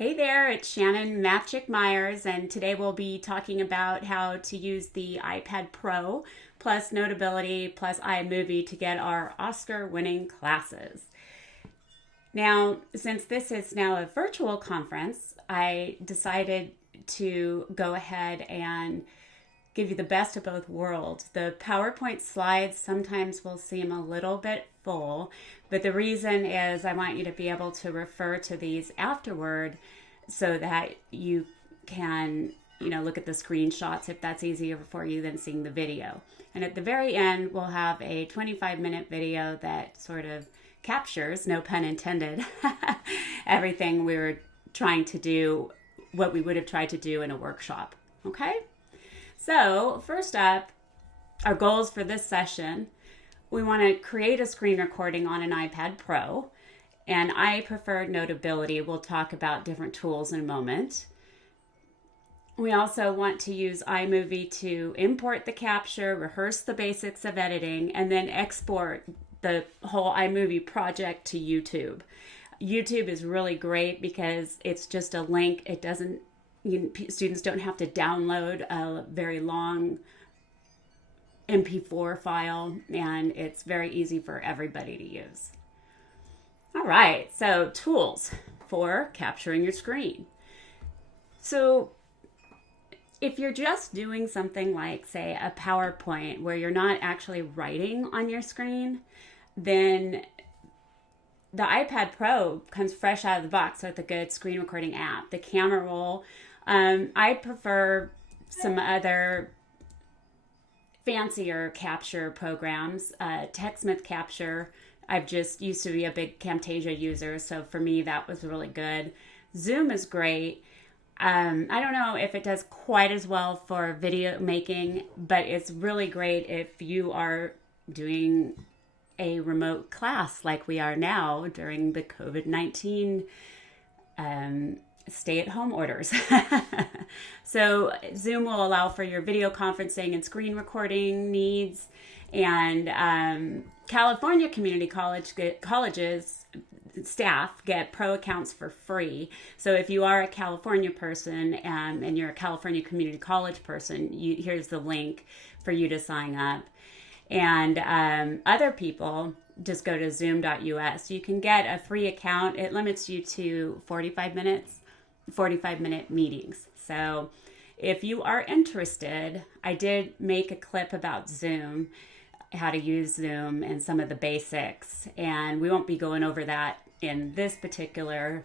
Hey there, it's Shannon Matchick Myers, and today we'll be talking about how to use the iPad Pro plus Notability plus iMovie to get our Oscar-winning classes. Now, since this is now a virtual conference, I decided to go ahead and give you the best of both worlds. The PowerPoint slides sometimes will seem a little bit full, but the reason is I want you to be able to refer to these afterward so that you can, look at the screenshots if that's easier for you than seeing the video. And at the very end, we'll have a 25-minute video that sort of captures, no pun intended, everything we were trying to do, what we would have tried to do in a workshop. Okay? So first up, our goals for this session, we want to create a screen recording on an iPad Pro, and I prefer Notability. We'll talk about different tools in a moment. We also want to use iMovie to import the capture, rehearse the basics of editing, and then export the whole iMovie project to YouTube. YouTube is really great because it's just a link. It doesn't students don't have to download a very long MP4 file, and it's very easy for everybody to use. All right, so tools for capturing your screen. So if you're just doing something like, say, a PowerPoint where you're not actually writing on your screen, then the iPad Pro comes fresh out of the box with a good screen recording app. The camera roll, I prefer some other fancier capture programs. Techsmith Capture, I've just used to be a big Camtasia user, so for me that was really good. Zoom is great. I don't know if it does quite as well for video making, but it's really great if you are doing a remote class like we are now during the COVID-19 stay-at-home orders. So Zoom will allow for your video conferencing and screen recording needs. And California community colleges staff get pro accounts for free. So if you are a California person and you're a California community college person, here's the link for you to sign up. And other people, just go to zoom.us. You can get a free account. It limits you to 45-minute meetings. So if you are interested, I did make a clip about Zoom, how to use Zoom and some of the basics. And we won't be going over that in this particular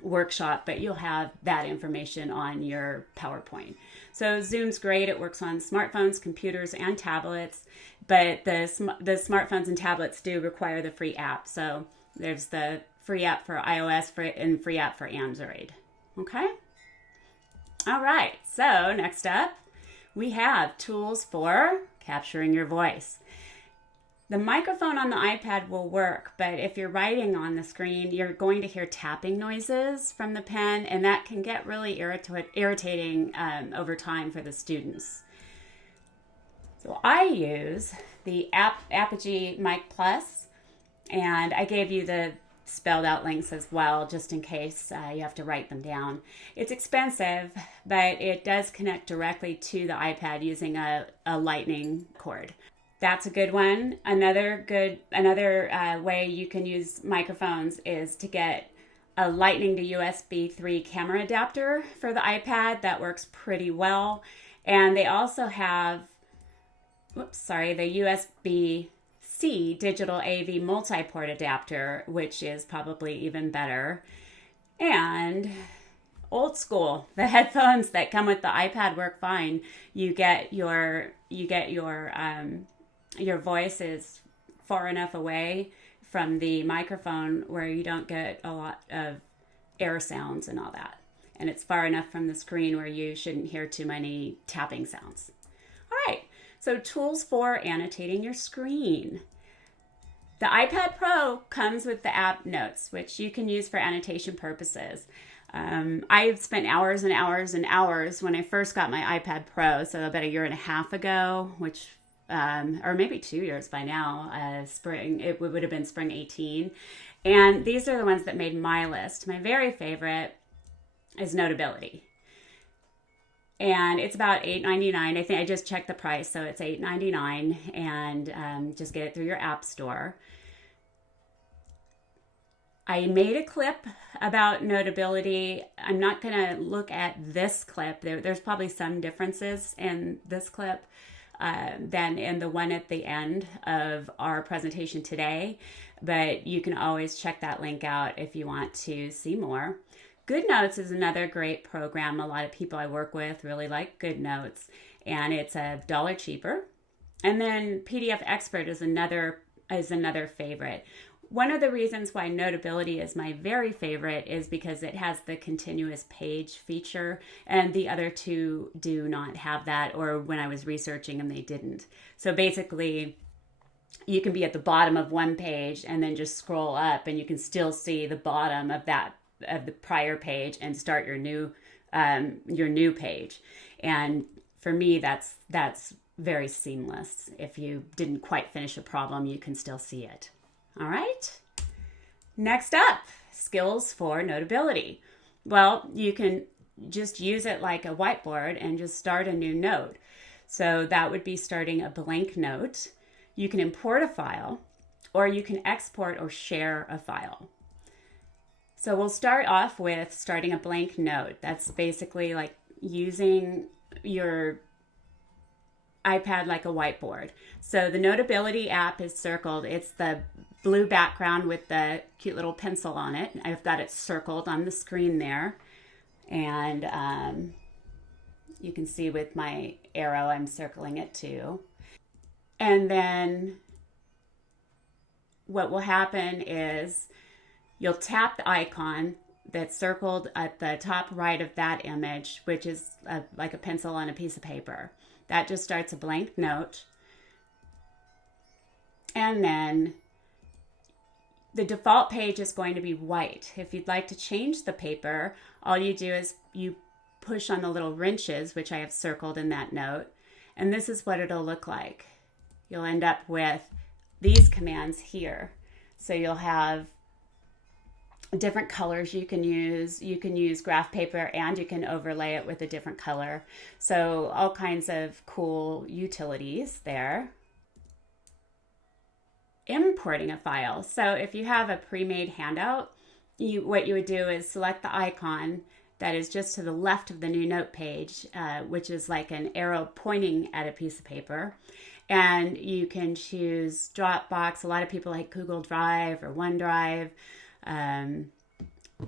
workshop, but you'll have that information on your PowerPoint. So Zoom's great. It works on smartphones, computers, and tablets, but the smartphones and tablets do require the free app. So there's the free app for iOS and free app for Android. Okay? All right. So next up, we have tools for capturing your voice. The microphone on the iPad will work, but if you're writing on the screen, you're going to hear tapping noises from the pen, and that can get really irritating over time for the students. So I use the Apogee Mic Plus, and I gave you the spelled out links as well, just in case you have to write them down. It's expensive, but it does connect directly to the iPad using a lightning cord. That's a good one. Another way you can use microphones is to get a Lightning to USB 3 camera adapter for the iPad. That works pretty well. And they also have, the USB-C digital AV multi-port adapter, which is probably even better. And old school, the headphones that come with the iPad work fine. You get your voice is far enough away from the microphone where you don't get a lot of air sounds and all that. And it's far enough from the screen where you shouldn't hear too many tapping sounds. All right, so tools for annotating your screen. The iPad Pro comes with the app Notes, which you can use for annotation purposes. I've spent hours and hours and hours when I first got my iPad Pro, so about a year and a half ago, which or maybe 2 years by now, it would have been spring 18. And these are the ones that made my list. My very favorite is Notability. And it's about $8.99. I think I just checked the price, so it's $8.99, and just get it through your app store. I made a clip about Notability. I'm not going to look at this clip. There's probably some differences in this clip than in the one at the end of our presentation today, but you can always check that link out if you want to see more. GoodNotes is another great program. A lot of people I work with really like GoodNotes, and it's $1 cheaper. And then PDF Expert is another favorite. One of the reasons why Notability is my very favorite is because it has the continuous page feature, and the other two do not have that, or when I was researching them, they didn't. So basically, you can be at the bottom of one page and then just scroll up, and you can still see the bottom of the prior page and start your new page. And for me, that's very seamless. If you didn't quite finish a problem, you can still see it. All right. Next up, skills for Notability. Well, you can just use it like a whiteboard and just start a new note. So that would be starting a blank note. You can import a file, or you can export or share a file. So we'll start off with starting a blank note. That's basically like using your iPad like a whiteboard. So the Notability app is circled. It's the blue background with the cute little pencil on it. I've got it circled on the screen there. And you can see with my arrow, I'm circling it too. And then what will happen is you'll tap the icon that's circled at the top right of that image, which is like a pencil on a piece of paper. That just starts a blank note. And then the default page is going to be white. If you'd like to change the paper, all you do is you push on the little wrenches, which I have circled in that note, and this is what it'll look like. You'll end up with these commands here. So you'll have different colors you can use. You can use graph paper, and you can overlay it with a different color. So all kinds of cool utilities there. Importing a file. So if you have a pre-made handout, what you would do is select the icon that is just to the left of the new note page, which is like an arrow pointing at a piece of paper. And you can choose Dropbox. A lot of people like Google Drive or OneDrive,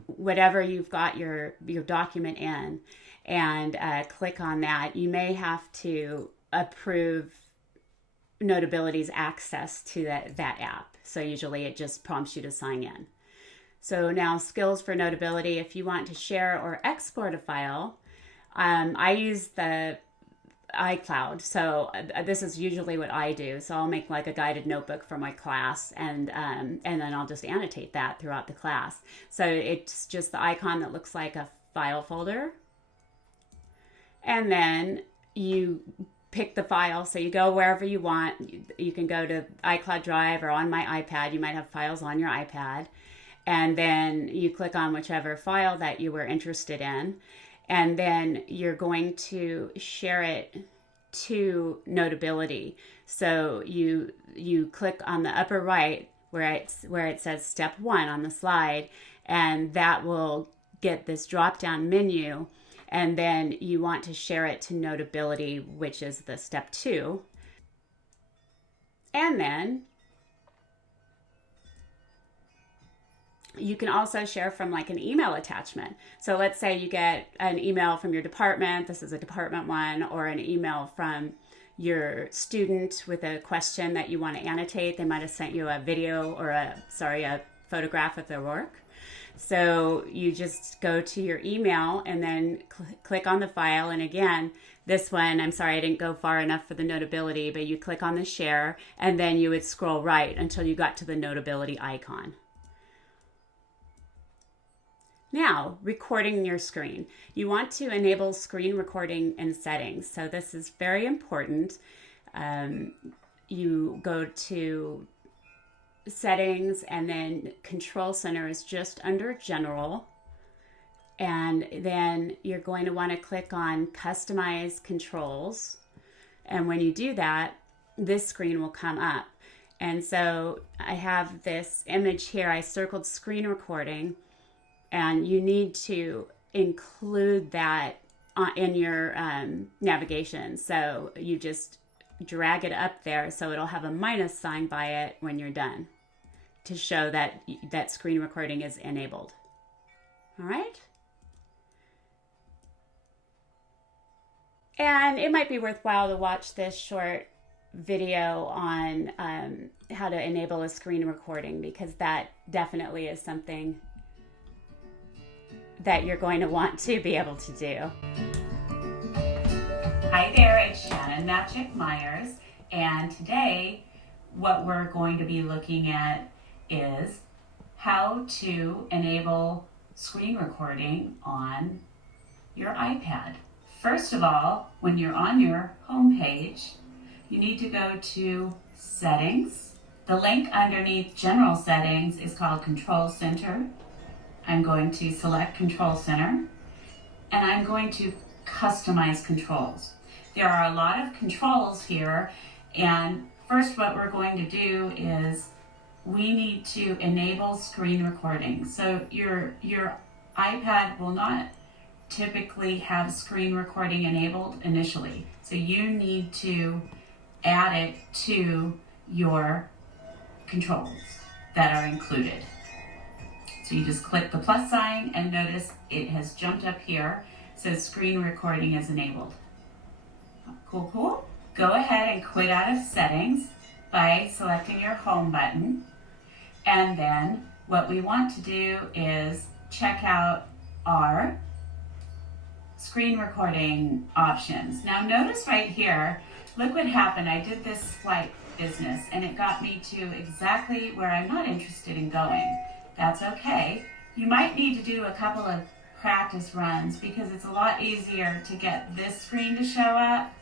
whatever you've got your document in, and click on that. You may have to approve Notability's access to that app. So usually it just prompts you to sign in. So now skills for Notability. If you want to share or export a file, I use the iCloud. So this is usually what I do. So I'll make like a guided notebook for my class, and then I'll just annotate that throughout the class. So it's just the icon that looks like a file folder. And then you pick the file. So you go wherever you want. You can go to iCloud Drive or on my iPad. You might have files on your iPad. And then you click on whichever file that you were interested in. And then you're going to share it to Notability. So you click on the upper right where it says step 1 on the slide, and that will get this drop down menu. And then you want to share it to Notability, which is the step 2. And then you can also share from like an email attachment. So let's say you get an email from your department. This is a department one, or an email from your student with a question that you want to annotate. They might have sent you a video or a photograph of their work. So you just go to your email and then click on the file. And again, this one, I'm sorry, I didn't go far enough for the Notability, but you click on the share, and then you would scroll right until you got to the Notability icon. Now, recording your screen. You want to enable screen recording in settings. So this is very important. You go to settings, and then control center is just under general. And then you're going to want to click on Customize Controls. And when you do that, this screen will come up. And so I have this image here. I circled screen recording, and you need to include that in your navigation. So you just drag it up there so it'll have a minus sign by it when you're done to show that that screen recording is enabled. All right. And it might be worthwhile to watch this short video on how to enable a screen recording, because that definitely is something that you're going to want to be able to do. Hi there, it's Shannon Matchick-Myers, and today what we're going to be looking at is how to enable screen recording on your iPad. First of all, when you're on your home page, you need to go to Settings. The link underneath General Settings is called Control Center. I'm going to select Control Center, and I'm going to customize controls. There are a lot of controls here, and first what we're going to do is we need to enable screen recording. So your iPad will not typically have screen recording enabled initially. So you need to add it to your controls that are included. So you just click the plus sign and notice it has jumped up here. So screen recording is enabled. Cool, cool. Go ahead and quit out of settings by selecting your home button. And then what we want to do is check out our screen recording options. Now notice right here, look what happened. I did this swipe business and it got me to exactly where I'm not interested in going. That's okay. You might need to do a couple of practice runs because it's a lot easier to get this screen to show up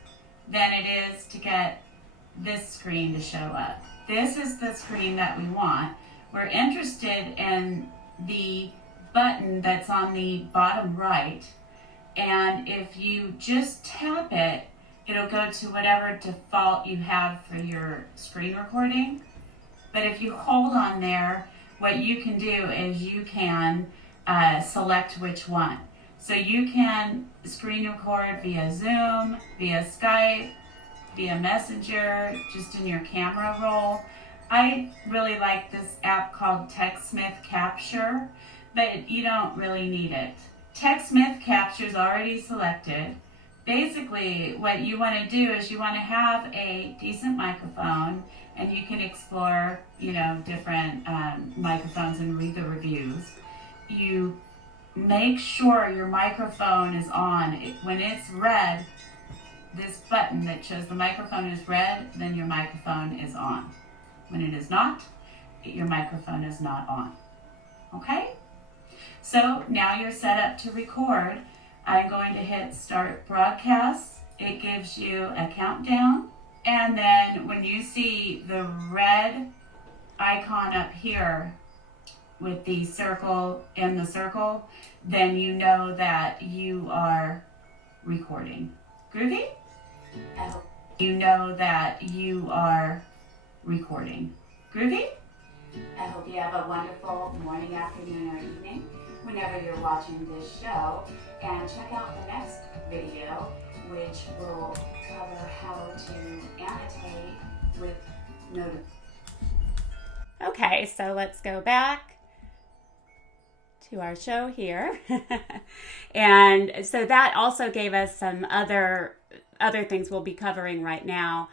than it is to get this screen to show up. This is the screen that we want. We're interested in the button that's on the bottom right, and if you just tap it, it'll go to whatever default you have for your screen recording. But if you hold on there, what you can do is you can select which one. So you can screen record via Zoom, via Skype, via Messenger, just in your camera roll. I really like this app called Techsmith Capture, but you don't really need it. Techsmith Capture is already selected. Basically, what you want to do is you want to have a decent microphone, and you can explore, different microphones and read the reviews. You make sure your microphone is on. When it's red, this button that shows the microphone is red, then your microphone is on. When it is not, your microphone is not on. Okay? So now you're set up to record. I'm going to hit Start Broadcast. It gives you a countdown. And then when you see the red icon up here with the circle in the circle, then you know that you are recording. Groovy? You know that you are recording. Groovy? I hope you have a wonderful morning, afternoon, or evening whenever you're watching this show. And check out the next video, which will cover how to annotate with Notability. Okay, so let's go back to our show here. And so that also gave us some other things we'll be covering right now.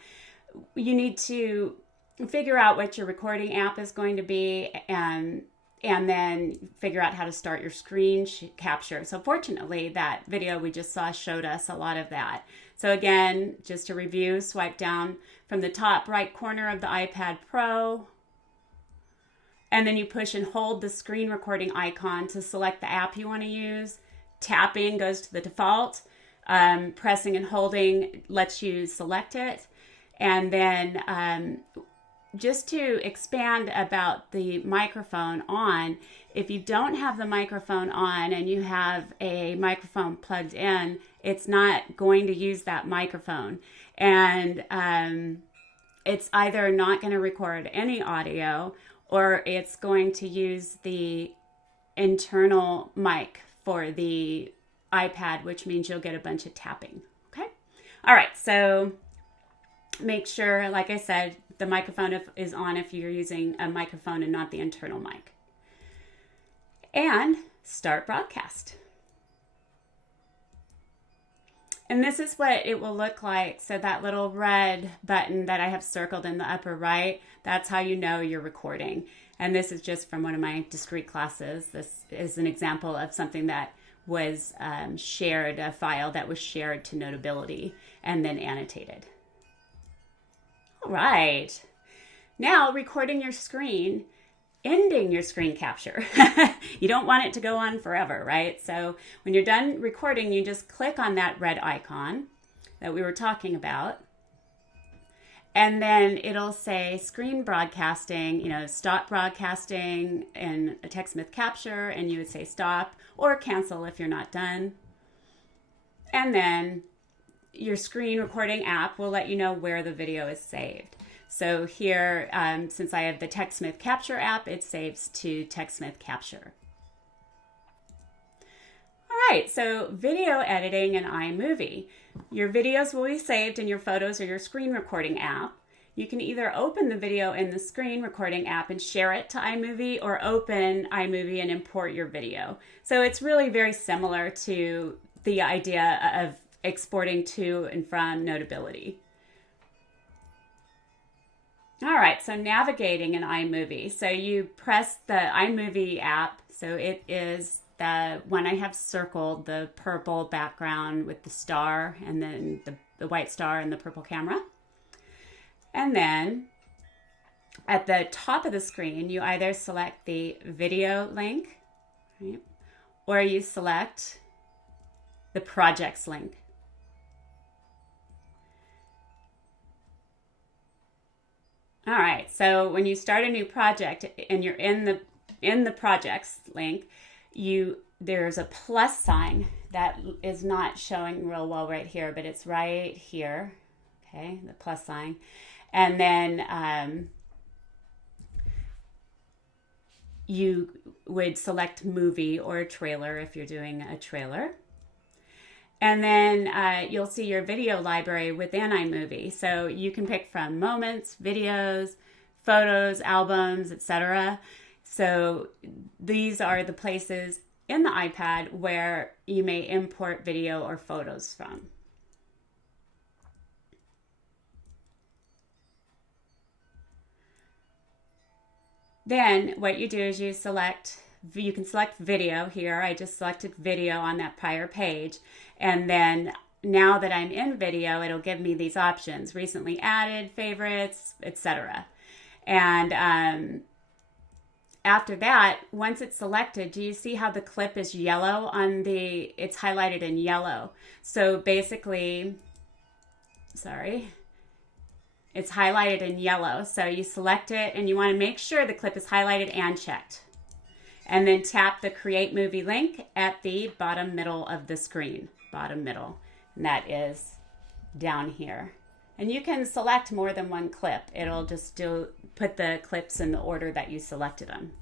You need to figure out what your recording app is going to be, and then figure out how to start your screen capture. So fortunately, that video we just saw showed us a lot of that. So again, just to review, swipe down from the top right corner of the iPad Pro, and then you push and hold the screen recording icon to select the app you want to use. Tapping goes to the default. Pressing and holding lets you select it. And then just to expand about the microphone on, if you don't have the microphone on and you have a microphone plugged in, it's not going to use that microphone. And it's either not going to record any audio, or it's going to use the internal mic for the iPad, which means you'll get a bunch of tapping. Okay. All right. So make sure, like I said, the microphone is on if you're using a microphone and not the internal mic. And start broadcast. And this is what it will look like. So that little red button that I have circled in the upper right, that's how you know you're recording. And this is just from one of my discrete classes. This is an example of something that was shared, a file that was shared to Notability and then annotated. All right. Now recording your screen, ending your screen capture. You don't want it to go on forever, right? So when you're done recording, you just click on that red icon that we were talking about. And then it'll say screen broadcasting, stop broadcasting in a Techsmith Capture, and you would say stop or cancel if you're not done. And then your screen recording app will let you know where the video is saved. So here, since I have the Techsmith Capture app, it saves to Techsmith Capture. All right, so video editing in iMovie. Your videos will be saved in your Photos or your screen recording app. You can either open the video in the screen recording app and share it to iMovie, or open iMovie and import your video. So it's really very similar to the idea of exporting to and from Notability. All right, so navigating in iMovie. So you press the iMovie app. So it is the one I have circled, the purple background with the star and then the white star and the purple camera. And then at the top of the screen, you either select the video link, right, or you select the projects link. All right, so when you start a new project and you're in the projects link, there's a plus sign that is not showing real well right here, but it's right here. Okay, the plus sign. And then you would select movie or trailer if you're doing a trailer. And then you'll see your video library within iMovie. So you can pick from moments, videos, photos, albums, etc. So these are the places in the iPad where you may import video or photos from. Then what you do is you can select video here. I just selected video on that prior page. And then now that I'm in video, it'll give me these options: recently added, favorites, etc. And after that, once it's selected, do you see how the clip is yellow it's highlighted in yellow? So basically, it's highlighted in yellow. So you select it and you want to make sure the clip is highlighted and checked. And then tap the Create Movie link at the bottom middle of the screen. Bottom middle. And that is down here. And you can select more than one clip. It'll just put the clips in the order that you selected them.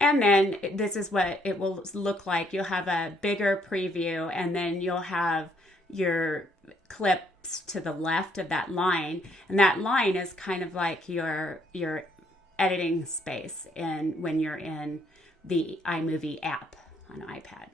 And then this is what it will look like. You'll have a bigger preview, and then you'll have your clips to the left of that line. And that line is kind of like your editing space when you're in the iMovie app on iPad.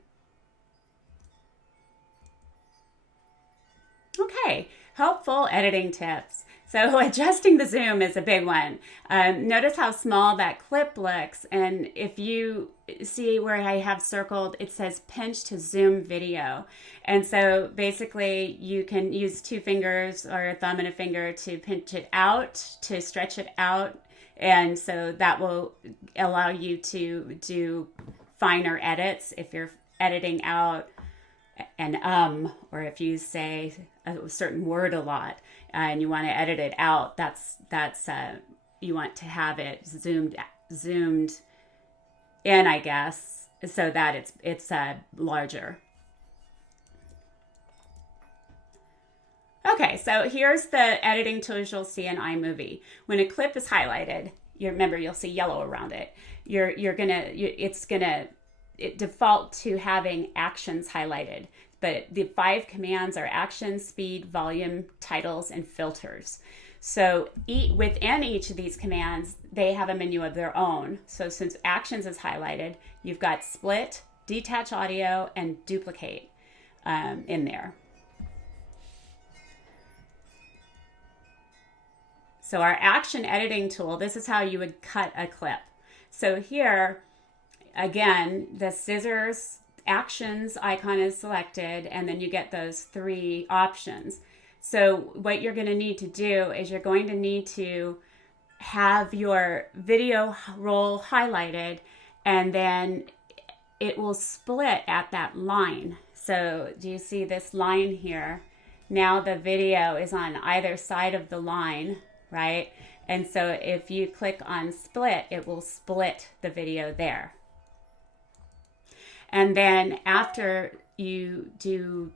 Okay, helpful editing tips. So adjusting the zoom is a big one. Notice how small that clip looks. And if you see where I have circled, it says pinch to zoom video. And so basically you can use 2 fingers or a thumb and a finger to pinch it out, to stretch it out. And so that will allow you to do finer edits if you're editing out an or if you say a certain word a lot and you want to edit it out, that's you want to have it zoomed in, I guess, so that it's larger. Okay, so here's the editing tools you'll see in iMovie. When a clip is highlighted, remember you'll see yellow around it. It's gonna default to having actions highlighted, but the 5 commands are action, speed, volume, titles, and filters. So within each of these commands, they have a menu of their own. So since actions is highlighted, you've got split, detach audio, and duplicate in there. So our action editing tool, this is how you would cut a clip. So here, again, the scissors actions icon is selected, and then you get those 3 options. So what you're going to need to do is you're going to need to have your video roll highlighted, and then it will split at that line. So do you see this line here? Now the video is on either side of the line, right? And so if you click on split, it will split the video there. And then after you do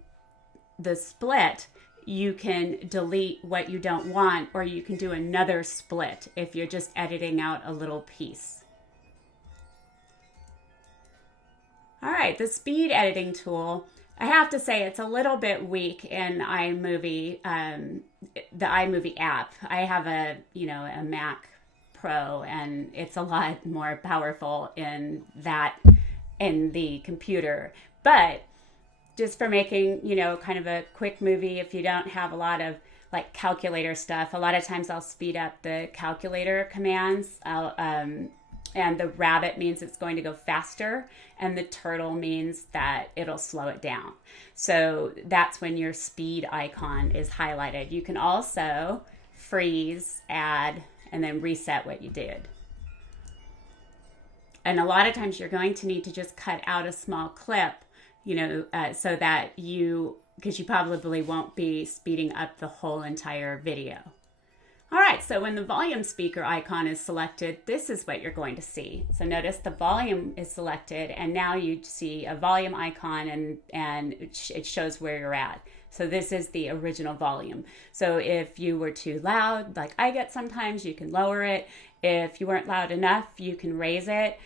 the split, you can delete what you don't want, or you can do another split if you're just editing out a little piece. All right, the speed editing tool, I have to say it's a little bit weak in iMovie, the iMovie app. I have a Mac Pro, and it's a lot more powerful in the computer. But just for making, kind of a quick movie, if you don't have a lot of like calculator stuff, a lot of times I'll speed up the calculator commands. And the rabbit means it's going to go faster, and the turtle means that it'll slow it down. So that's when your speed icon is highlighted. You can also freeze, add, and then reset what you did. And a lot of times you're going to need to just cut out a small clip, so that because you probably won't be speeding up the whole entire video. All right, so when the volume speaker icon is selected, this is what you're going to see. So notice the volume is selected, and now you see a volume icon, and it shows where you're at. So this is the original volume. So if you were too loud, like I get sometimes, you can lower it. If you weren't loud enough, you can raise it.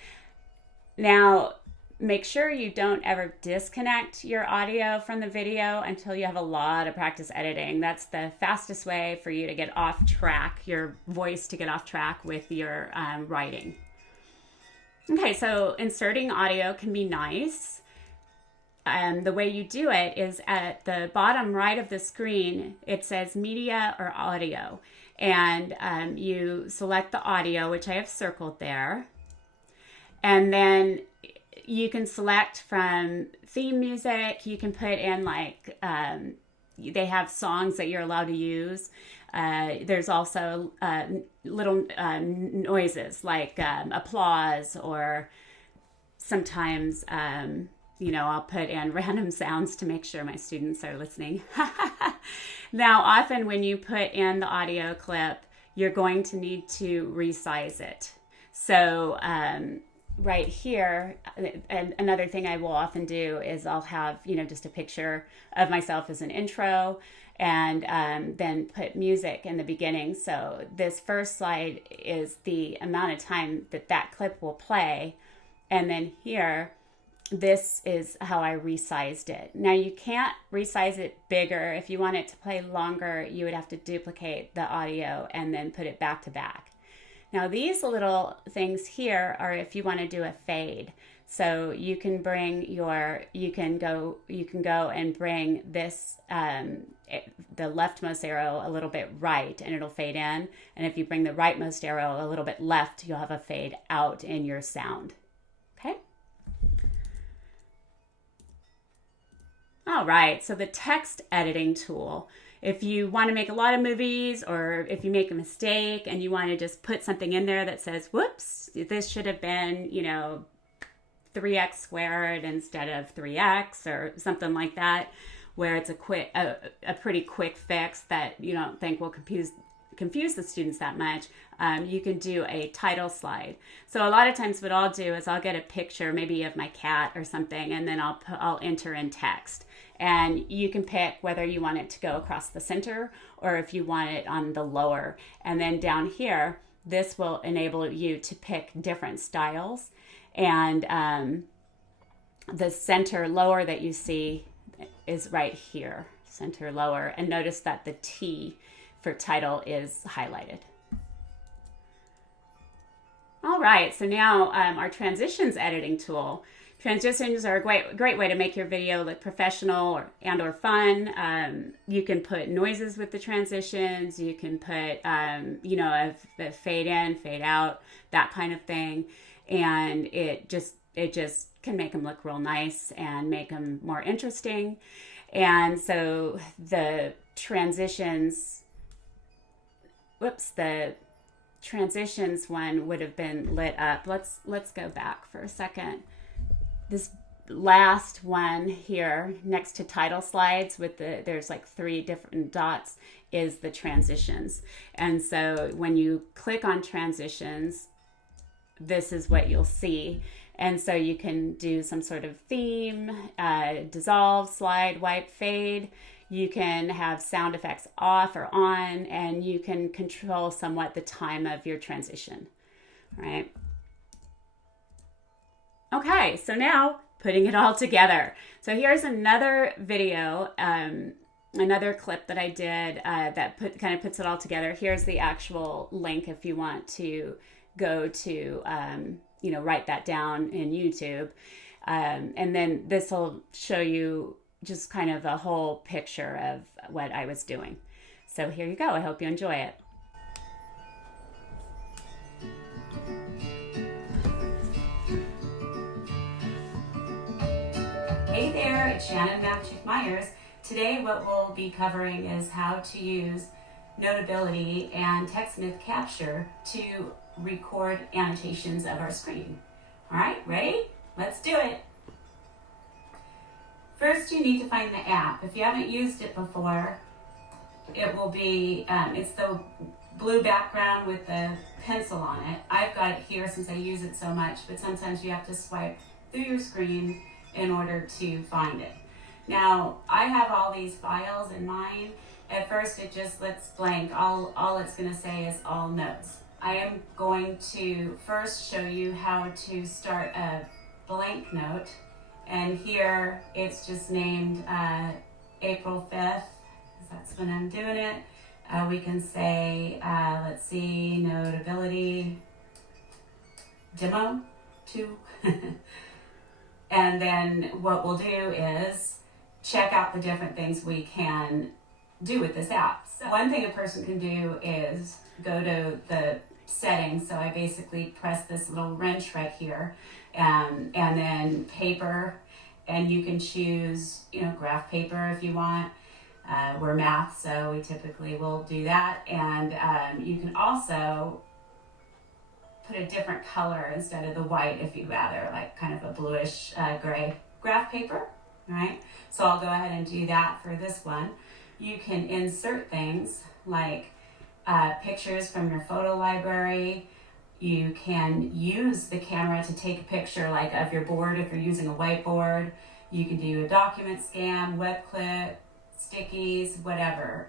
Now, make sure you don't ever disconnect your audio from the video until you have a lot of practice editing. That's the fastest way for you to get off track, your voice to get off track with your writing. Okay, so inserting audio can be nice. The way you do it is at the bottom right of the screen, it says media or audio. And you select the audio, which I have circled there. And then you can select from theme music. You can put in they have songs that you're allowed to use. There's also little noises like applause, or sometimes, I'll put in random sounds to make sure my students are listening. Now, often when you put in the audio clip, you're going to need to resize it. So, right here, and another thing I will often do is I'll have, just a picture of myself as an intro, and then put music in the beginning. So this first slide is the amount of time that clip will play. And then here, this is how I resized it. Now you can't resize it bigger. If you want it to play longer, you would have to duplicate the audio and then put it back to back. Now these little things here are if you want to do a fade. So you can go and bring this, the leftmost arrow a little bit right, and it'll fade in. And if you bring the rightmost arrow a little bit left, you'll have a fade out in your sound. Okay? All right, so the text editing tool. If you want to make a lot of movies, or if you make a mistake and you want to just put something in there that says, whoops, this should have been, 3x squared instead of 3x or something like that, where it's a pretty quick fix that you don't think will confuse the students that much, you can do a title slide. So a lot of times what I'll do is I'll get a picture maybe of my cat or something, and then I'll enter in text. And you can pick whether you want it to go across the center or if you want it on the lower. And then down here, this will enable you to pick different styles. And the center lower that you see is right here, center lower. And notice that the T for title is highlighted. All right, so now our transitions editing tool. Transitions are a great way to make your video look professional or fun. You can put noises with the transitions. You can put, a fade in, fade out, that kind of thing. And it just can make them look real nice and make them more interesting. And so the transitions one would have been lit up. Let's go back for a second. This last one here next to title slides with there's like 3 different dots is the transitions. And so when you click on transitions, this is what you'll see. And so you can do some sort of theme, dissolve, slide, wipe, fade. You can have sound effects off or on, and you can control somewhat the time of your transition, right? Okay, so now putting it all together. So here's another video, another clip that I did that kind of puts it all together. Here's the actual link if you want to go to, write that down in YouTube. And then this will show you just kind of a whole picture of what I was doing. So here you go. I hope you enjoy it. Hey there, it's Shannon Magic-Myers. Today what we'll be covering is how to use Notability and Techsmith Capture to record annotations of our screen. All right, ready? Let's do it. First, you need to find the app. If you haven't used it before, it will be, it's the blue background with the pencil on it. I've got it here since I use it so much, but sometimes you have to swipe through your screen in order to find it. Now, I have all these files in mine. At first, it just lets blank. All it's going to say is all notes. I am going to first show you how to start a blank note. And here, it's just named April 5th, because that's when I'm doing it. We can say, let's see, Notability Demo 2. And then what we'll do is check out the different things we can do with this app. So one thing a person can do is go to the settings. So I basically press this little wrench right here, and then paper, and you can choose, graph paper if you want. We're math, so we typically will do that. And you can also put a different color instead of the white if you'd rather, like kind of a bluish gray graph paper, right? So I'll go ahead and do that for this one. You can insert things like pictures from your photo library. You can use the camera to take a picture like of your board if you're using a whiteboard. You can do a document scan, web clip, stickies, whatever.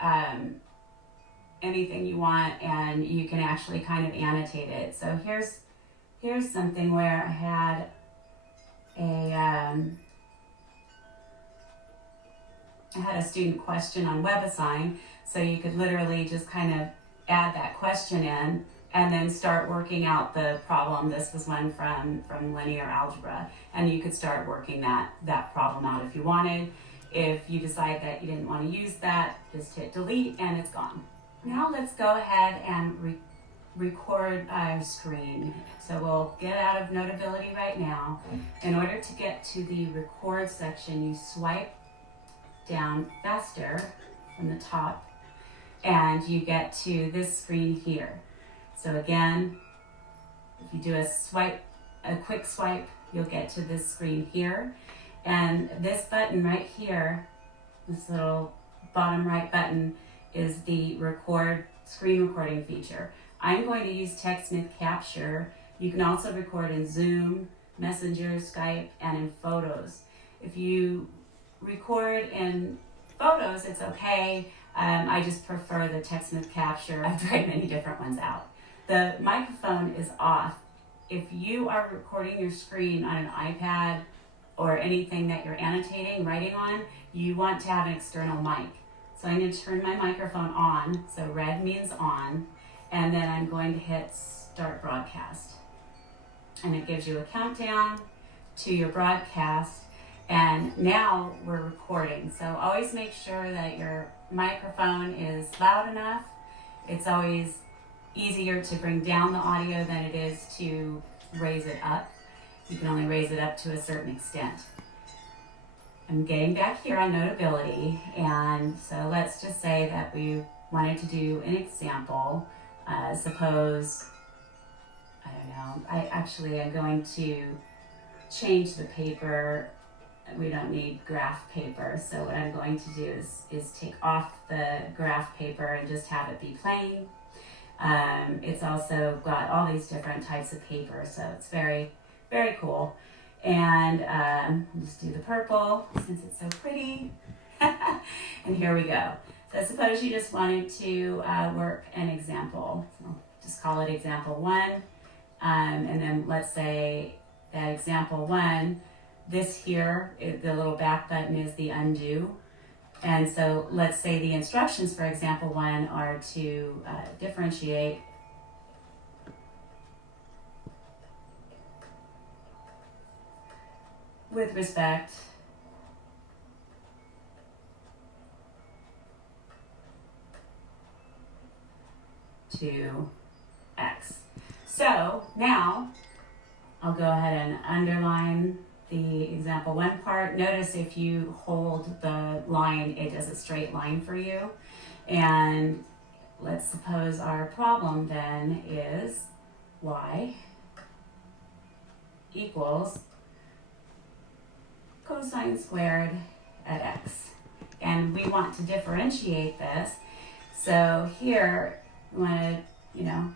Anything you want, and you can actually kind of annotate it. So here's something where I had a student question on WebAssign, so you could literally just kind of add that question in and then start working out the problem. This was one from linear algebra, and you could start working that problem out if you wanted. If you decide that you didn't want to use that, just hit delete and it's gone. Now let's go ahead and record our screen. So we'll get out of Notability right now. In order to get to the record section, you swipe down faster from the top, and you get to this screen here. So again, if you do a quick swipe you'll get to this screen here. And this button right here, this little bottom right button, is the screen recording feature. I'm going to use Techsmith Capture. You can also record in Zoom, Messenger, Skype, and in Photos. If you record in Photos, it's okay. I just prefer the Techsmith Capture. I've tried many different ones out. The microphone is off. If you are recording your screen on an iPad or anything that you're annotating, writing on, you want to have an external mic. So I'm going to turn my microphone on, so red means on, and then I'm going to hit Start Broadcast. And it gives you a countdown to your broadcast, and now we're recording. So always make sure that your microphone is loud enough. It's always easier to bring down the audio than it is to raise it up. You can only raise it up to a certain extent. I'm getting back here on Notability, and so let's just say that we wanted to do an example. Suppose, I don't know, I'm going to change the paper. We don't need graph paper, so what I'm going to do is take off the graph paper and just have it be plain. It's also got all these different types of paper, so it's very, very cool. And just do the purple since it's so pretty. And here we go. So suppose you just wanted to work an example. So just call it example 1. And then let's say that example 1, this here, the little back button is the undo. And so let's say the instructions for example 1 are to differentiate with respect to X. So now I'll go ahead and underline the example 1 part. Notice if you hold the line, it does a straight line for you. And let's suppose our problem then is y equals cosine squared at x. And we want to differentiate this. So here we want to,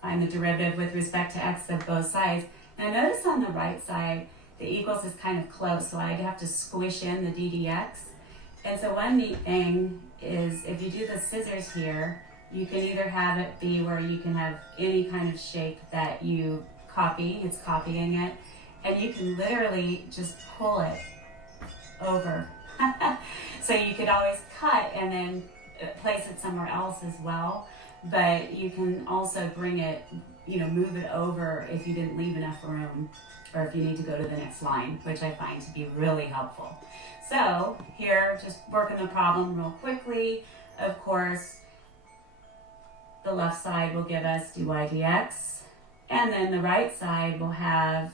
find the derivative with respect to x of both sides. Now notice on the right side, the equals is kind of close, so I have to squish in the ddx. And so one neat thing is if you do the scissors here, you can either have it be where you can have any kind of shape that you copy, it's copying it, and you can literally just pull it over. So you could always cut and then place it somewhere else as well, but you can also bring it, move it over if you didn't leave enough room, or if you need to go to the next line, which I find to be really helpful. So here, just working the problem real quickly. Of course, the left side will give us dy dx, and then the right side will have,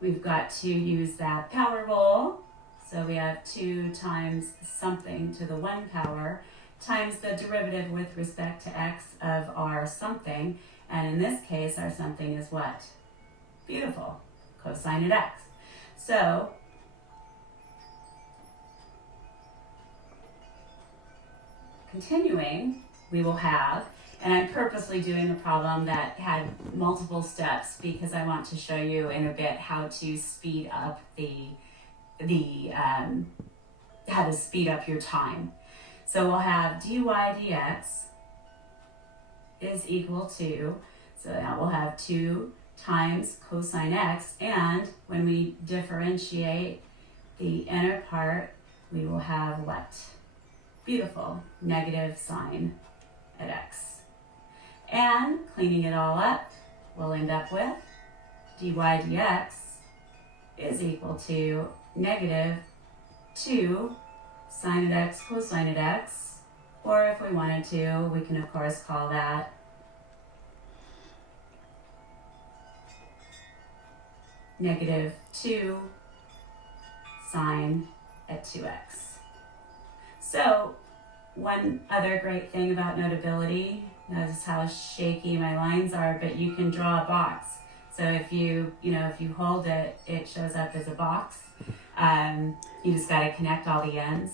we've got to use that power rule. So we have 2 times something to the 1 power times the derivative with respect to x of our something. And in this case, our something is what? Beautiful, cosine at x. So continuing, we will have, and I'm purposely doing a problem that had multiple steps because I want to show you in a bit how to speed up how to speed up your time. So we'll have dy dx is equal to, so now we'll have 2 times cosine x, and when we differentiate the inner part, we will have what? Beautiful, negative sine at x. And cleaning it all up, we'll end up with dy dx is equal to negative 2 sine at x cosine at x, or if we wanted to, we can of course call that negative 2 sine at 2x. So one other great thing about Notability, notice how shaky my lines are, but you can draw a box. So if you hold it, it shows up as a box. You just got to connect all the ends.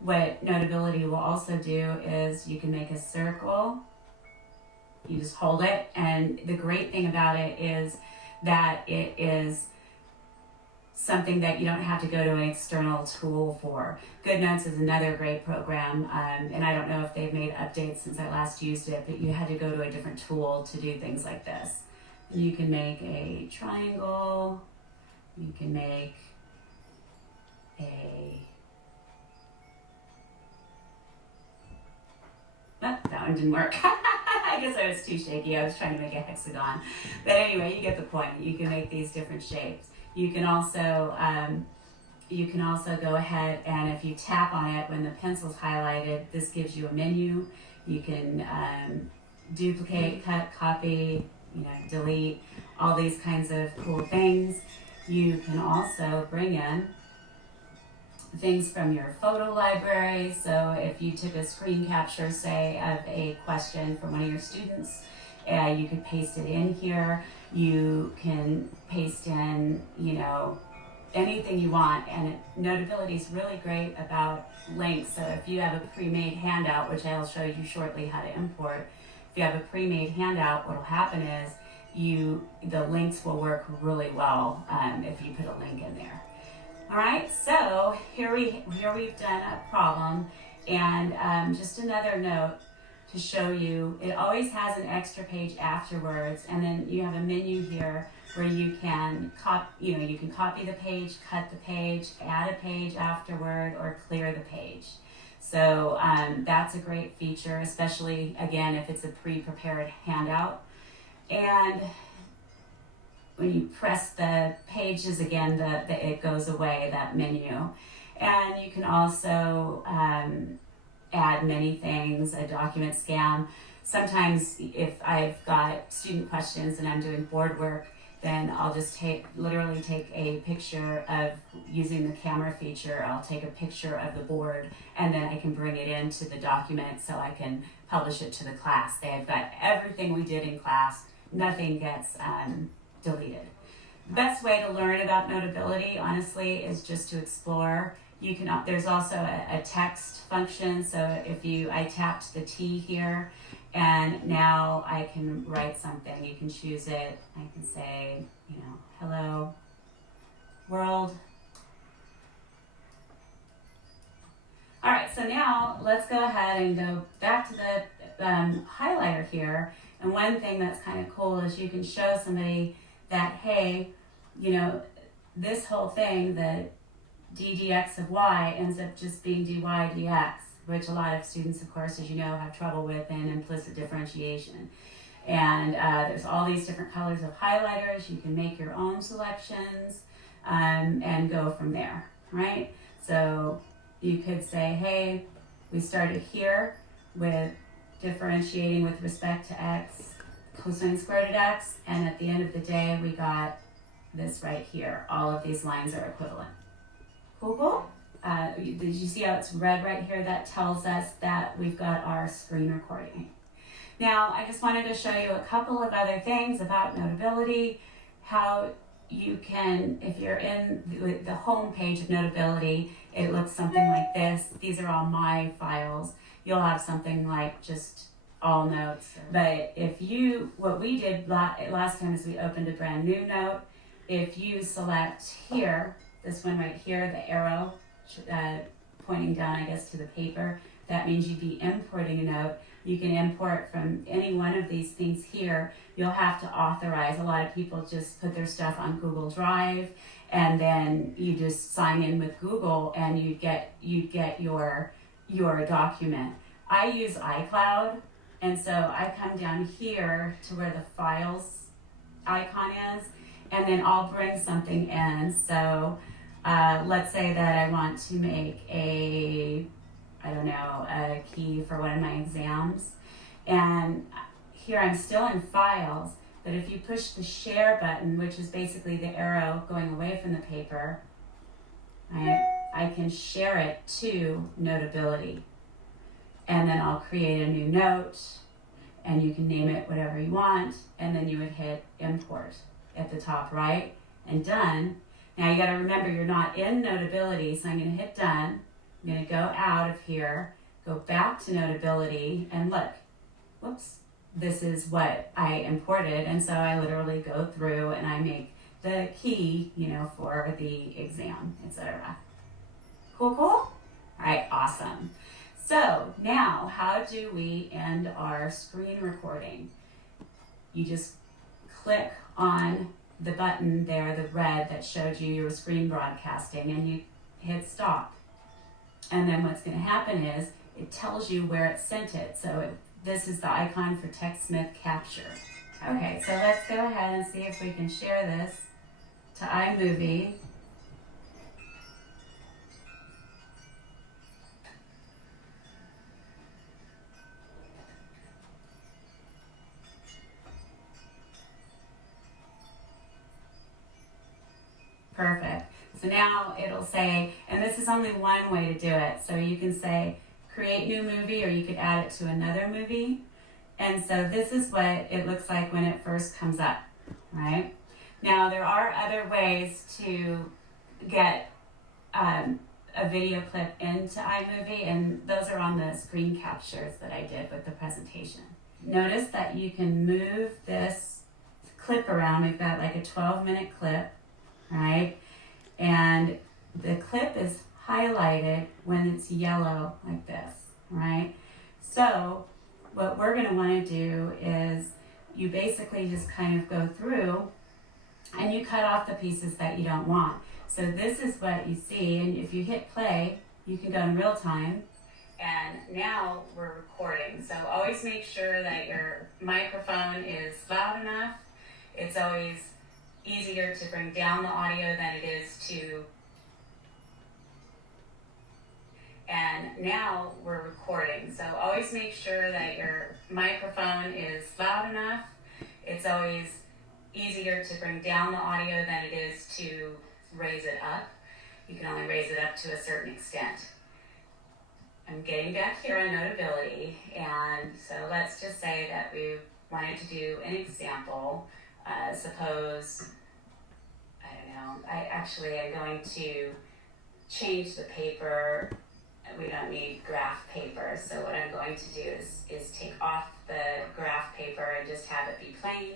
What Notability will also do is you can make a circle. You just hold it, and the great thing about it is that it is something that you don't have to go to an external tool for. GoodNotes is another great program, and I don't know if they've made updates since I last used it, but you had to go to a different tool to do things like this. You can make a triangle, you can make that one didn't work. I guess I was too shaky. I was trying to make a hexagon. But anyway, you get the point. You can make these different shapes. You can also go ahead, and if you tap on it when the pencil's highlighted, this gives you a menu. You can duplicate, cut, copy, delete, all these kinds of cool things. You can also bring in things from your photo library. So if you took a screen capture, say, of a question from one of your students, you could paste it in here. You can paste in, anything you want. And Notability is really great about links. So if you have a pre-made handout, which I'll show you shortly how to import, if you have a pre-made handout, what will happen is the links will work really well if you put a link in there. All right, so here we've done a problem, and just another note to show you, it always has an extra page afterwards, and then you have a menu here where you can copy the page, cut the page, add a page afterward, or clear the page. So that's a great feature, especially again if it's a pre-prepared handout. And when you press the pages again, it goes away, that menu. And you can also add many things, a document scan. Sometimes if I've got student questions and I'm doing board work, then I'll just literally take a picture of, using the camera feature, I'll take a picture of the board, and then I can bring it into the document so I can publish it to the class. They've got everything we did in class, nothing gets deleted. The best way to learn about Notability, honestly, is just to explore. There's also a text function, so I tapped the T here, and now I can write something. You can choose it. I can say, hello world. All right, so now let's go ahead and go back to the highlighter here. And one thing that's kind of cool is you can show somebody that, hey, this whole thing, the d dx of y ends up just being dy dx, which a lot of students, of course, as you know, have trouble with in implicit differentiation. And there's all these different colors of highlighters. You can make your own selections and go from there, right? So you could say, hey, we started here with differentiating with respect to x, cosine squared of x, and at the end of the day, we got this right here. All of these lines are equivalent. Cool? Did you see how it's red right here? That tells us that we've got our screen recording. Now, I just wanted to show you a couple of other things about Notability, how you can, if you're in the home page of Notability, it looks something like this. These are all my files. You'll have something like just all notes. But what we did last time is we opened a brand new note. If you select here, this one right here, the arrow pointing down, I guess, to the paper, that means you'd be importing a note. You can import from any one of these things here. You'll have to authorize. A lot of people just put their stuff on Google Drive, and then you just sign in with Google, and you get your document. I use iCloud, and so I come down here to where the files icon is, and then I'll bring something in. So let's say that I want to make a key for one of my exams. And here I'm still in files, but if you push the share button, which is basically the arrow going away from the paper, I can share it to Notability. And then I'll create a new note, and you can name it whatever you want, and then you would hit import. at the top right, and done. Now you got to remember you're not in Notability, so I'm going to hit done. I'm going to go out of here, go back to Notability, and look, whoops, this is what I imported, and so I literally go through and I make the key, for the exam, etc. Cool, cool? All right, awesome. So now, how do we end our screen recording? You just click on the button there, the red that showed you were screen broadcasting, and you hit stop. And then what's going to happen is it tells you where it sent it. So this is the icon for Techsmith Capture. Okay, so let's go ahead and see if we can share this to iMovie. Perfect. So now it'll say, and this is only one way to do it. So you can say create new movie, or you could add it to another movie. And so this is what it looks like when it first comes up, right? Now there are other ways to get a video clip into iMovie, and those are on the screen captures that I did with the presentation. Notice that you can move this clip around. We've got like a 12-minute clip. Right? And the clip is highlighted when it's yellow like this, right? So what we're going to want to do is you basically just kind of go through and you cut off the pieces that you don't want. So this is what you see, and if you hit play, you can go in real time. And now we're recording. So always make sure that your microphone is loud enough. It's always easier to bring down the audio than it is to. And now we're recording. So always make sure that your microphone is loud enough. It's always easier to bring down the audio than it is to raise it up. You can only raise it up to a certain extent. I'm getting back here on Notability, and so let's just say that we wanted to do an example. Suppose, I don't know, I'm going to change the paper. We don't need graph paper, so what I'm going to do is take off the graph paper and just have it be plain.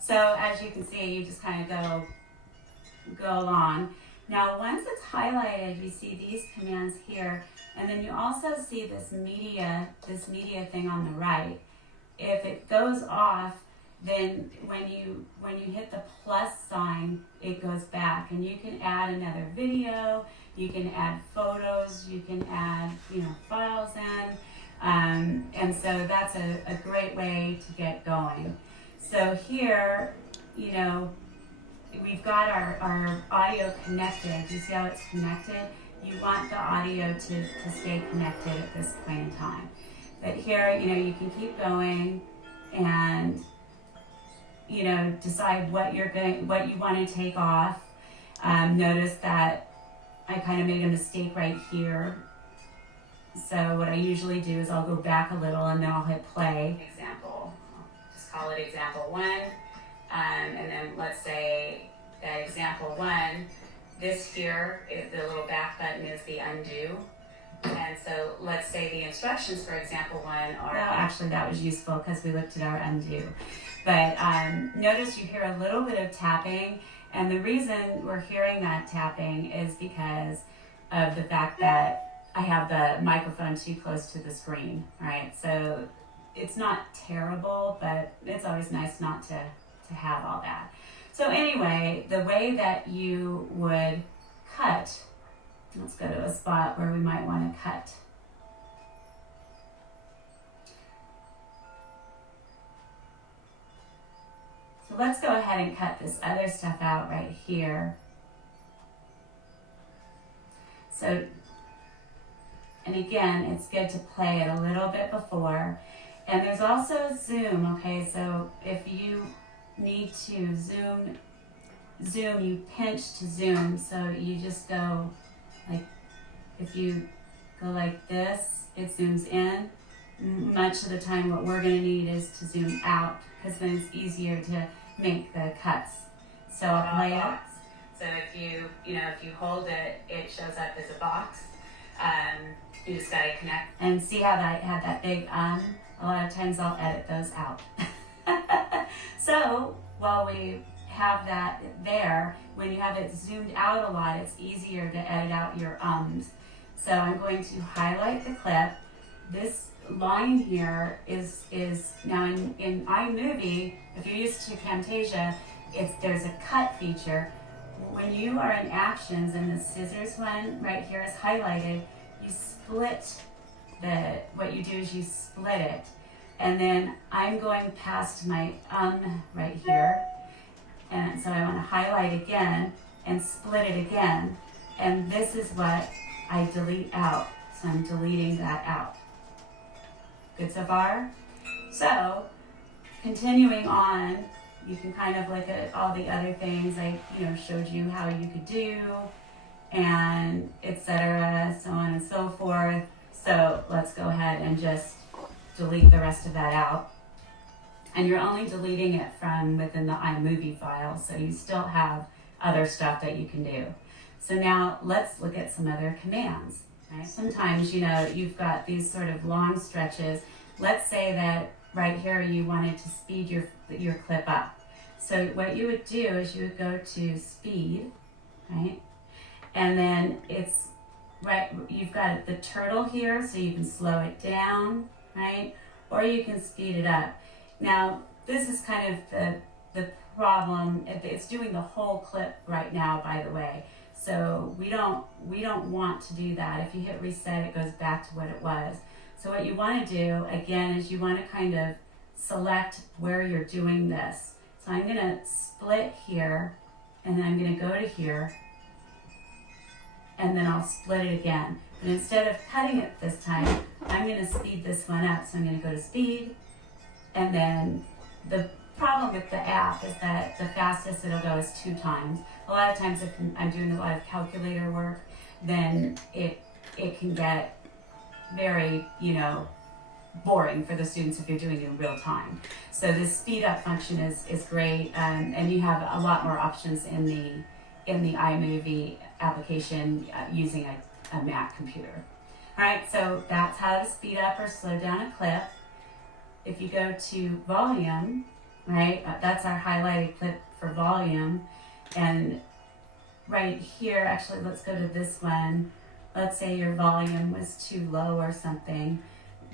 So as you can see, you just kind of go along. Now once it's highlighted, you see these commands here, and then you also see this media thing on the right. If it goes off, then when you hit the plus sign, it goes back, and you can add another video, you can add photos, you can add files in, and so that's a great way to get going. So here, we've got our audio connected. You see how it's connected? You want the audio to stay connected at this point in time. But here, you can keep going and decide what you want to take off. Notice that I kind of made a mistake right here. So what I usually do is I'll go back a little and then I'll hit play. Example, just call it example 1. And then let's say that example 1, this here, the little back button is the undo. And so let's say the instructions for example 1 are, well, actually that was useful because we looked at our undo. But notice you hear a little bit of tapping, and the reason we're hearing that tapping is because of the fact that I have the microphone too close to the screen, right? So it's not terrible, but it's always nice not to have all that. So anyway, the way that you would cut, let's go to a spot where we might want to cut. So let's go ahead and cut this other stuff out right here. So, and again, it's good to play it a little bit before. And there's also zoom, okay? So if you need to zoom, you pinch to zoom. So you just go like, if you go like this, it zooms in. much of the time what we're going to need is to zoom out, because then it's easier to make the cuts. So I'll play it. So if you hold it, it shows up as a box. You just got to connect. And see how that had that big A lot of times I'll edit those out. So while we have that there, when you have it zoomed out a lot, it's easier to edit out your ums. So I'm going to highlight the clip. This line here is now in iMovie, if you're used to Camtasia, there's a cut feature. When you are in actions and the scissors one right here is highlighted, you split what you do is you split it. And then I'm going past my right here. And so I want to highlight again and split it again. And this is what I delete out. So I'm deleting that out. Good so far? So, continuing on, you can kind of look at all the other things I showed you how you could do, and etc., so on and so forth. So let's go ahead and just delete the rest of that out. And you're only deleting it from within the iMovie file, so you still have other stuff that you can do. So now let's look at some other commands. Right? Sometimes, you've got these sort of long stretches. Let's say that right here you wanted to speed your clip up. So what you would do is you would go to speed, right? And then you've got the turtle here, so you can slow it down, right? Or you can speed it up. Now, this is kind of the problem. It's doing the whole clip right now, by the way. So we don't want to do that. If you hit reset, it goes back to what it was. So what you want to do, again, is you want to kind of select where you're doing this. So I'm going to split here, and then I'm going to go to here, and then I'll split it again. But instead of cutting it this time, I'm going to speed this one up. So I'm going to go to speed, and then the problem with the app is that the fastest it'll go is 2 times. A lot of times if I'm doing a lot of calculator work, then it can get very, boring for the students if you're doing it in real time. So this speed up function is great, and you have a lot more options in the iMovie application using a Mac computer. All right, so that's how to speed up or slow down a clip. If you go to volume, right, that's our highlighted clip for volume. And right here, actually, let's go to this one. Let's say your volume was too low or something.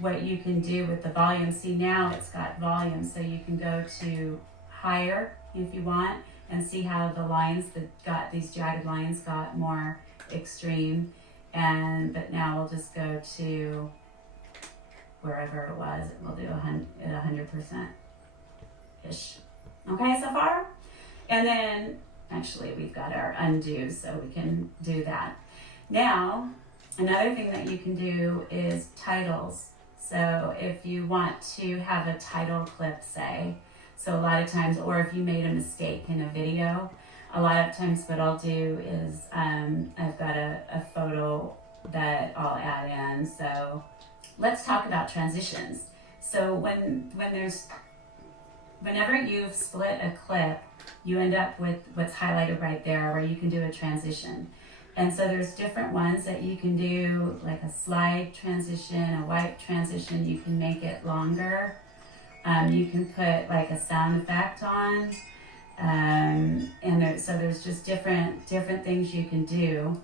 What you can do with the volume, see now it's got volume, so you can go to higher if you want and see how the lines these jagged lines got more extreme. But now we'll just go to wherever it was, and we'll do 100%-ish. Okay, so far? And then actually we've got our undo, so we can do that. Now, another thing that you can do is titles. So if you want to have a title clip, say, so a lot of times, or if you made a mistake in a video, a lot of times what I'll do is I've got a photo that I'll add in. So let's talk about transitions. So whenever you've split a clip, you end up with what's highlighted right there where you can do a transition. And so there's different ones that you can do, like a slide transition, a wipe transition. You can make it longer. You can put like a sound effect on. So there's just different things you can do.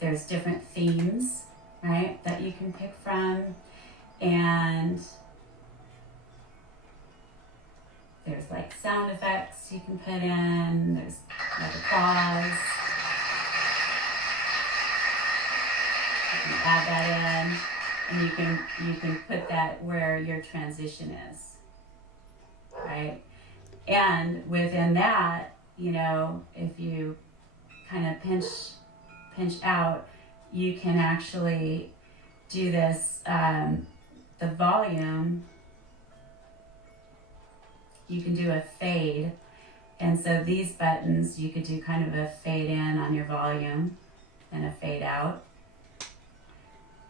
There's different themes, right, that you can pick from. And there's like sound effects you can put in. There's like a pause. You can add that in, and you can put that where your transition is, right? And within that, if you kind of pinch out, you can actually do this. The volume. You can do a fade, and so these buttons you could do kind of a fade in on your volume and a fade out.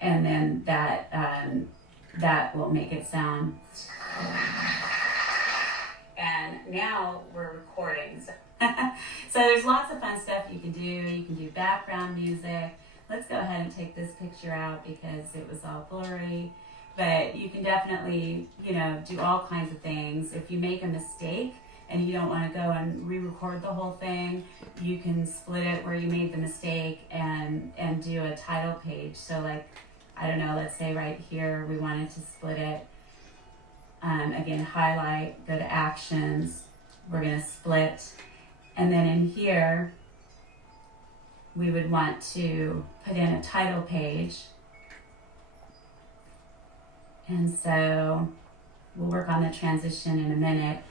and then that will make it sound. And now we're recording. So there's lots of fun stuff you can do. You can do background music. Let's go ahead and take this picture out because it was all blurry. But you can definitely, do all kinds of things. If you make a mistake and you don't want to go and re-record the whole thing, you can split it where you made the mistake and do a title page. So like, I don't know, let's say right here we wanted to split it. Again, highlight, go to actions. We're going to split. And then in here, we would want to put in a title page. And so we'll work on the transition in a minute,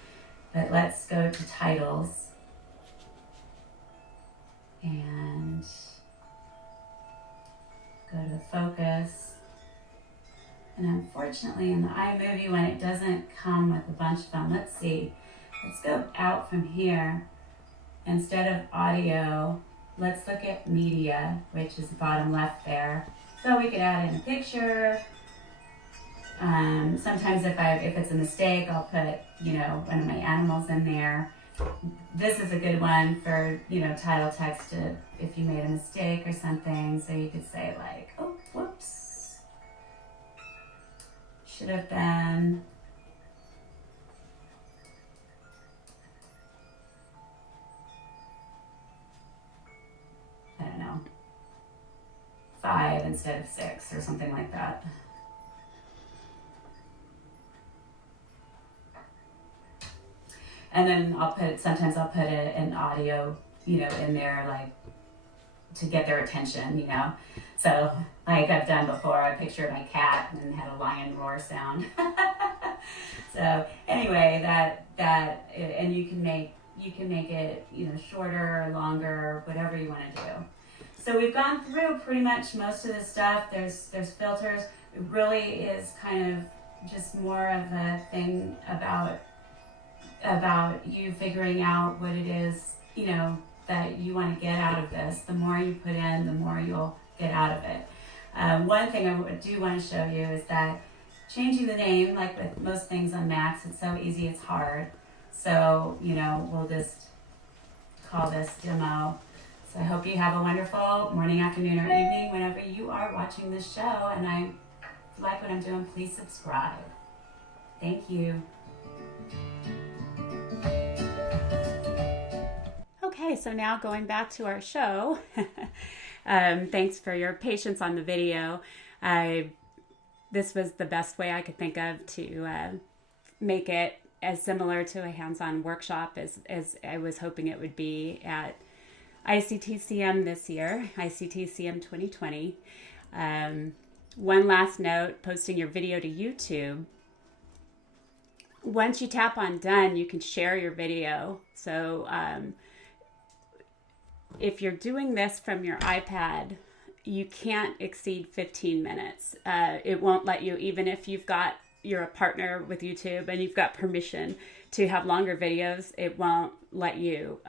but let's go to titles. And go to focus. And unfortunately in the iMovie one, it doesn't come with a bunch of them. Let's see. Let's go out from here. Instead of audio, let's look at media, which is the bottom left there. So we could add in a picture. Sometimes if it's a mistake, I'll put, one of my animals in there. This is a good one for, title text if you made a mistake or something. So you could say like, oh, whoops. Should have been. I don't know, 5 instead of 6 or something like that. And then sometimes I'll put an audio, in there, like, to get their attention, So, like I've done before, I pictured my cat and then had a lion roar sound. So, anyway, and you can make it, shorter, longer, whatever you want to do. So we've gone through pretty much most of this stuff. There's filters. It really is kind of just more of a thing about you figuring out what it is, that you want to get out of this. The more you put in, the more you'll get out of it. One thing I do want to show you is that changing the name, like with most things on Macs, it's so easy, it's hard. So, we'll just call this demo. So I hope you have a wonderful morning, afternoon, or evening whenever you are watching this show. And if you like what I'm doing, please subscribe. Thank you. Okay, so now going back to our show. Thanks for your patience on the video. This was the best way I could think of to make it as similar to a hands-on workshop as I was hoping it would be at ICTCM this year, ICTCM 2020. One last note, posting your video to YouTube. Once you tap on done, you can share your video. So if you're doing this from your iPad, you can't exceed 15 minutes. It won't let you, even if you're a partner with YouTube and you've got permission to have longer videos, it won't let you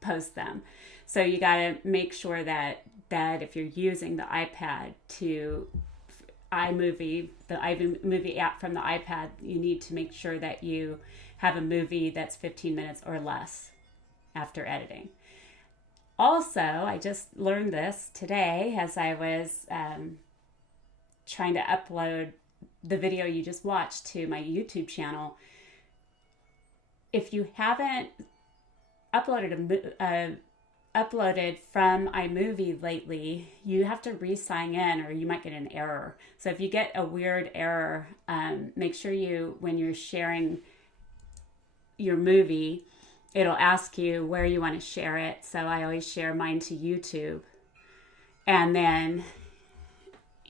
post them. So you got to make sure that if you're using the iPad to iMovie, the iMovie app from the iPad, you need to make sure that you have a movie that's 15 minutes or less after editing. Also, I just learned this today as I was trying to upload the video you just watched to my YouTube channel. If you haven't uploaded from iMovie lately, you have to re-sign in or you might get an error. So if you get a weird error, make sure when you're sharing your movie, it'll ask you where you want to share it. So I always share mine to YouTube. And then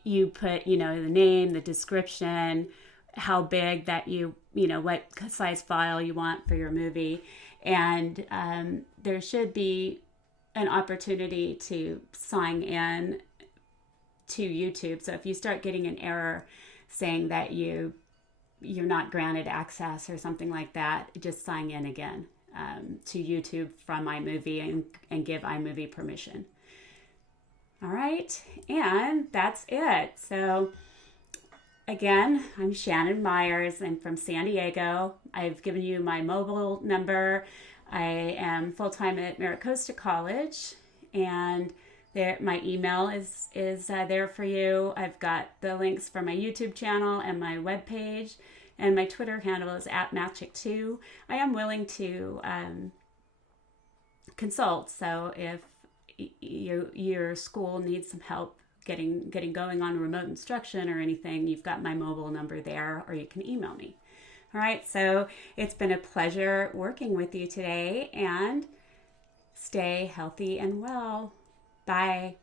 you put, the name, the description, how big that what size file you want for your movie. And there should be an opportunity to sign in to YouTube. So if you start getting an error saying that you're not granted access or something like that, just sign in again to YouTube from iMovie and give iMovie permission. All right, and that's it. So again, I'm Shannon Myers. I'm from San Diego. I've given you my mobile number. I am full-time at Maricosta College, and there, my email is there for you. I've got the links for my YouTube channel and my webpage, and my Twitter handle is @Magic2. I am willing to consult, so if your school needs some help getting going on remote instruction or anything, you've got my mobile number there, or you can email me. All right, so it's been a pleasure working with you today, and stay healthy and well. Bye.